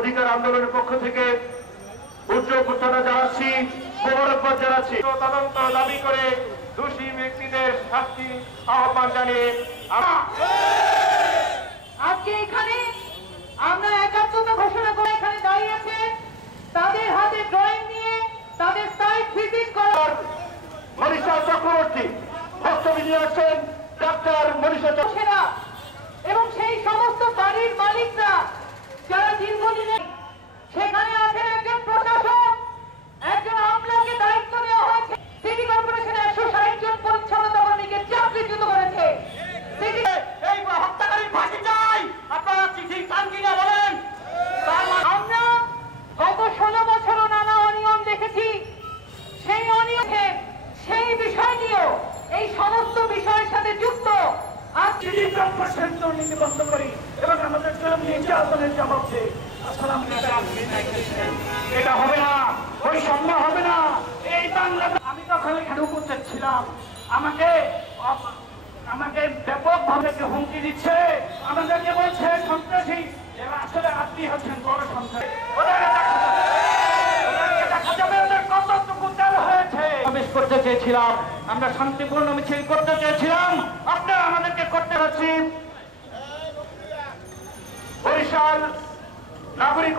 অধিকার আন্দোলনের পক্ষ থেকে উচ্চ ঘোষণা জানাচ্ছি, মোবারকবাদ জানাচ্ছি। তদন্ত দাবি করে দোষী ব্যক্তিদের শাস্তি আহ্বান জানিয়ে আজকে এখানে আমরা একাত্মতা ঘোষণা করে এখানে দাঁড়িয়েছে, তাদের হাতে ড্রয়িং নিয়ে তাদের সাইট ভিজিট করার মনীষা চক্রবর্তী বক্তব্য নিয়ে আসছেন ডাক্তার মনীষা সেরা এবং সেই সমস্ত বাড়ির মালিকরা যারা দীর্ঘদিনের সেখানে আছেন একজন প্রশাসক, একজন আমলাকে দায়িত্ব দেওয়া হয়েছে। সিটি কর্পোরেশনে 160 জন পরিচ্ছন্নতা কর্মীকে চাকরিচ্যুত করেছে। এই হত্যাকারী ফাঁসি চাই, আপনারা চিঠি চান কিনা বলেন। আমরা গত 16 বছরও নানা অনিয়ম দেখেছি, সেই অনিয়মে সেই বিষয় নিয়েও এই সমস্ত বিষয়ের সাথে যুক্ত দুর্নীতি বন্ধ করি এবং আমাদের নির্যাতনের জবাব দেয়। এটা হবে না, বৈষম্য হবে না এই বাংলা। আমি তখন এখানে উপস্থিত ছিলাম, আমাকে ব্যাপকভাবে হুমকি দিচ্ছে, আমাদেরকে বলছে সন্ত্রাসী। এরা আসলে আপনি হচ্ছেন বড় সন্ত্রাসী। করতে চেয়েছিলাম, আমরা শান্তিপূর্ণ মিছিল করতে চেয়েছিলাম, আপনারা আমাদেরকে করতে হচ্ছে। বরিশাল নাগরিক